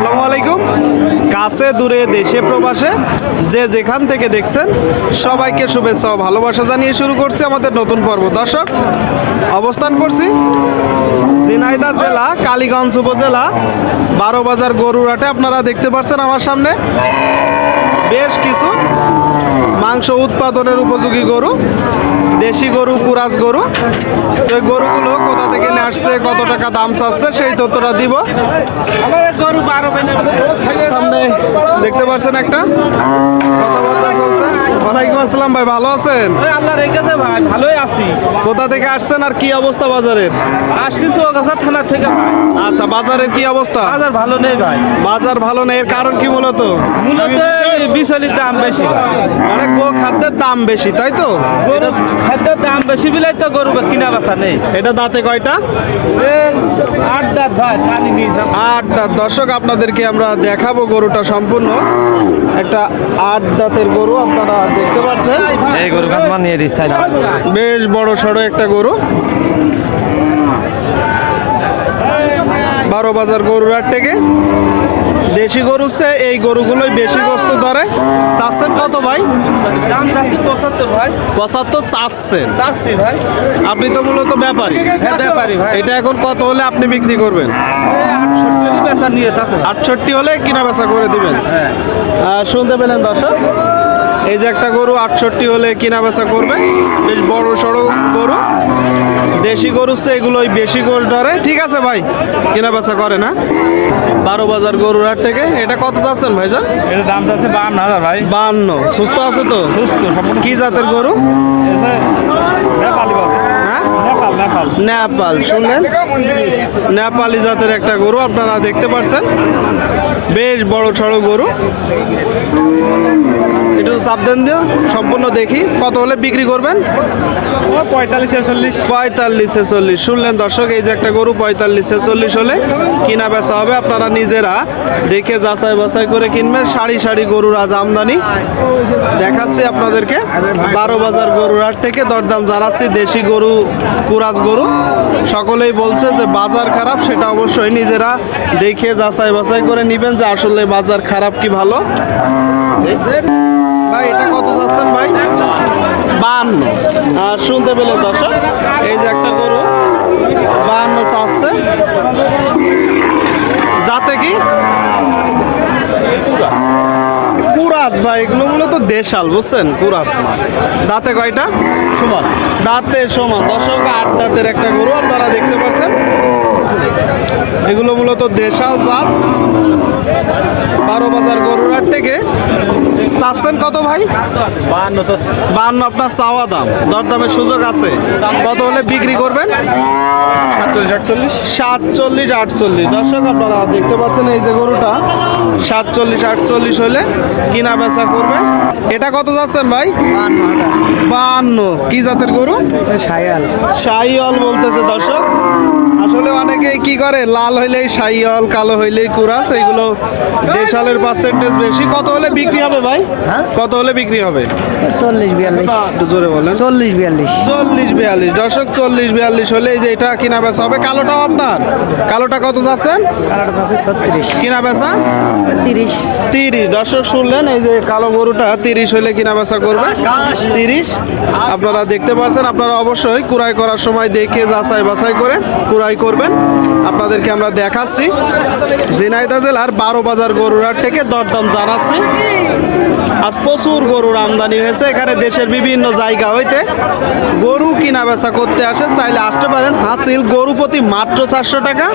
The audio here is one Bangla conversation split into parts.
আসসালামু আলাইকুম। কাছে দূরে দেশে প্রবাসে যে যেখান থেকে দেখছেন, সবাইকে শুভেচ্ছা ও ভালোবাসা জানিয়ে শুরু করছি আমাদের নতুন পর্ব। দর্শক, অবস্থান করছি ঝিনাইদহ জেলা, কালীগঞ্জ উপজেলা বারো বাজার গরুরাটে আপনারা দেখতে পাচ্ছেন আমার সামনে বেশ কিছু মাংস উৎপাদনের উপযোগী গরু। দেশি গরু কুরাজ গরু। তো এই গরুগুলো কোথা থেকে নিয়ে আসছে কত টাকা দাম চাচ্ছে সেই তথ্যটা দিব। দেখতে পাচ্ছেন একটা। ওয়ালাইকুম আসসালাম ভাই ভালো আছেন? আল্লাহ রেখেছে ভাই ভালোই আছি। কোথা থেকে আসছেন আর কি অবস্থা বাজারের? আসছি চৌগাছা থানা থেকে ভাই। আচ্ছা বাজারের কি অবস্থা? বাজার ভালো নেই ভাই। বাজার ভালো নেই এর কারণ কি মূলত? মূলত বিচলির দাম বেশি। মানে গো খাদ্যের দাম বেশি তাই তো? খাদ্যের দাম বেশি বিলাই তো গরু কিনা বেচা নেই। এটা দাঁতে কয়টা? আট দাঁত ভাই নিয়েছে আটটা দর্শক আপনাদেরকে আমরা দেখাবো গরুটা সম্পূর্ণ। একটা আট দাঁতের গরু আপনারা দেখতে পাচ্ছেন। এই গরু কাতমা নিয়ে দিচ্ছে বেশ বড় সড়ো একটা গরু। বারো বাজার গরুর হাট থেকে। দেশি গরু চেয়ে এই গরুগুলোই বেশি গোস্ত ধরে। চাচ্ছেন কত ভাই? দাম চাচ্ছি পঁচাত্তর ভাই। পঁচাত্তর চাচ্ছেন। চাচ্ছি ভাই। আপনি তো মূলত ব্যাপারী। হ্যাঁ ব্যাপারি ভাই। এটা এখন কত হলে আপনি বিক্রি করবেন? আটষট্টি বেচা নিয়ে থাকে আটষট্টি হলে কিনা বেচা করে দিবেন। হ্যাঁ। শুনতে পেলেন দর্শক? এই যে একটা গরু আটষট্টি হলে কিনা বেচা করবে। বেশ বড় সড়ো গরু। দেশি গরু সে এগুলোই বেশি গোশ ধরে। ঠিক আছে ভাই কিনা বেচা করে না। বারো বাজার গরুর হাট থেকে। এটা কত চাচ্ছেন ভাইজান? এর দাম চাচ্ছে বান্ন হাজার ভাই। বান্ন সুস্থ আছে তো? সুস্থ কি জাতের গরু? হ্যাঁ? নেপাল শুনলেন? নেপালি জাতের একটা গরু আপনারা দেখতে পাচ্ছেন। বেশ বড় সড়ো গরু। একটু সাবধান দিও সম্পূর্ণ দেখি। কত হলে বিক্রি করবেন? পঁয়তাল্লিশ ছেচল্লিশ। পঁয়তাল্লিশ ছেচল্লিশ। শুনলেন দর্শক এই যে একটা গরু পঁয়তাল্লিশ ছেচল্লিশ হলে কিনা বেচা হবে। আপনারা নিজেরা দেখে যাচাই বাছাই করে কিনবেন। সারি সারি গরুর আজ আমদানি। দেখাচ্ছি আপনাদেরকে। বারো বাজার গরুর হাট থেকে দরদাম জানাচ্ছি। দেশি গরু কুরাজ গরু। সকলেই বলছে যে বাজার খারাপ সেটা অবশ্যই নিজেরা দেখে যাচাই বাছাই করে নেবেন। যে আসলে বাজার খারাপ কি ভালো? ভাই এটা কত চাচ্ছেন ভাই? আর শুনতে পেলেন দর্শক এই যে একটা গরু চাচ্ছে। যাতে কি? কুরাজ ভাই এগুলো মূলত দেশাল বুঝছেন? কুরাজ না। দাঁতে কয়টা? সমান। দাঁতে সমান। দর্শক আট দাঁতের একটা গরু আপনারা দেখতে পাচ্ছেন। এগুলো মূলত দেশাল জাত। বারো বাজার গরুর হাট থেকে। চাচ্ছেন কত ভাই? বান্ন আপনার চাওয়া দাম। দরদামের সুযোগ আছে। কত হলে বিক্রি করবেন? সাতচল্লিশ আটচল্লিশ। সাতচল্লিশ আটচল্লিশ। দর্শক আপনারা দেখতে পাচ্ছেন এই যে গরুটা। সাতচল্লিশ আটচল্লিশ হলে কিনা বেচা করবে। এটা কত যাচ্ছেন ভাই? বান্ন কি জাতের গরু? সায়াল শাহিওয়াল বলতেছে দর্শক। আসলে অনেকেই কি করে? লাল হইলেই শাহিওয়াল কালো হইলেই কুরাস এইগুলো দেশালের পার্সেন্টেজ বেশি। কত হলে বিক্রি হবে ভাই? হ্যাঁ? কত হলে বিক্রি হবে? চল্লিশ বিয়াল্লিশ। একটু জোরে বলেন। চল্লিশ বিয়াল্লিশ। চল্লিশ বিয়াল্লিশ। দর্শক চল্লিশ বিয়াল্লিশ হলে এই যে এটা কিনা বেচা হবে। কালোটাও আপনার? কালোটা কত চাচ্ছেন? কালারটা আছে ছত্রিশ। কিনা বেচা? তিরিশ। তিরিশ। দর্শক শুনলেন এই যে কালো গরুটা তিরিশ হলে কিনা বেচা করবে? তিরিশ। আপনারা দেখতে পাচ্ছেন আপনারা অবশ্যই কুড়াই করার সময় দেখে যাচাই বাছাই করে কুড়াই করবেন। আপনাদেরকে আমরা দেখাচ্ছি। ঝিনাইদা জেলার বারো বাজার গরুরার থেকে দরদাম জানাচ্ছি। আজ প্রচুর গরুর আমদানি হয়েছে। এখানে দেশের বিভিন্ন জায়গা হইতে গরু কিনা বেচা করতে আসে। চাইলে আসতে পারেন। হাসিল গরু প্রতি মাত্র চারশো টাকা।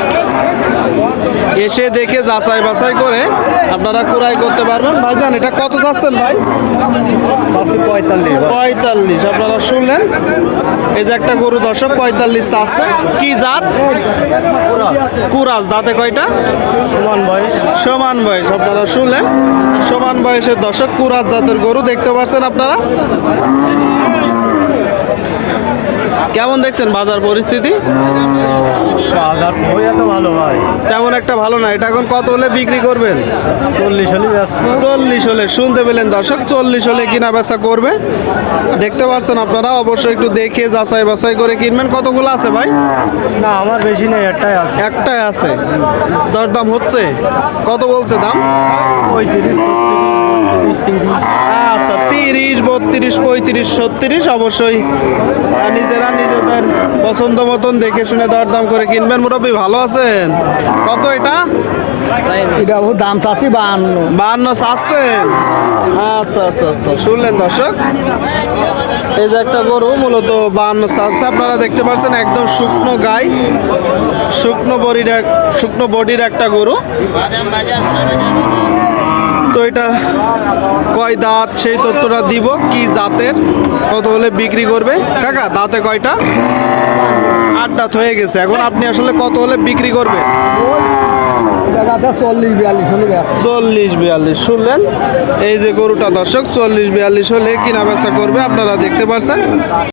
এসে দেখে যাচাই বাছাই করে আপনারা কুড়াই করতে পারবেন। ভাইজান এটা কত যাচ্ছেন ভাই? পঁয়তাল্লিশ। পঁয়তাল্লিশ আপনারা শুনলেন? এই যে একটা গরু দর্শক পঁয়তাল্লিশ চাচ্ছে। কি জাত? কুরাজ দাঁতে কয়টা? সমান বয়স। সমান বয়স আপনারা শুনলেন? সমান বয়সের দর্শক কুরাজ জাতের গরু দেখতে পাচ্ছেন আপনারা? কেমন দেখছেন বাজার পরিস্থিতি? বাজার এত ভালো ভাই। তেমন একটা ভালো না এটা এখন কত হলে বিক্রি করবেন? চল্লিশ হলে চল্লিশ হলে শুনতে পেলেন দর্শক চল্লিশ হলে কিনা বেচা করবে। দেখতে পাচ্ছেন আপনারা অবশ্যই একটু দেখে যাচাই বাছাই করে কিনবেন। কতগুলো আছে ভাই? না আমার বেশি নেই একটাই আছে। একটাই আছে। দরদাম হচ্ছে? কত বলছে দাম? পঁয়ত্রিশ তিরিশ তিরিশ আচ্ছা তিরিশ বত্রিশ পঁয়ত্রিশ ছত্রিশ অবশ্যই। নিজেরা নিজেদের পছন্দ মতন দেখে শুনে দরদাম করে কিনবেন। মুরব্বী ভালো আছেন? কত এটা? এটা ও দাম চাচ্ছি বাহান্ন। বাহান্ন চাচ্ছেন আচ্ছা আচ্ছা আচ্ছা। শুনলেন দর্শক? এই যে একটা গরু মূলত বাহান্ন চাচ্ছে। আপনারা দেখতে পাচ্ছেন একদম শুকনো গাই শুকনো বডির শুকনো বডির একটা গরু। তো এটা কয় দাঁত সেই তথ্যটা দিব, কি জাতের, কত হলে বিক্রি করবে? কাকা, দাঁতে কয়টা? আট দাঁত হয়ে গেছে। এখন আপনি আসলে কত হলে বিক্রি করবে চল্লিশ বিয়াল্লিশ শুনলেন? এই যে গরুটা দর্শক, চল্লিশ বিয়াল্লিশ হলে কিনা বেচা করবে, আপনারা দেখতে পারছেন।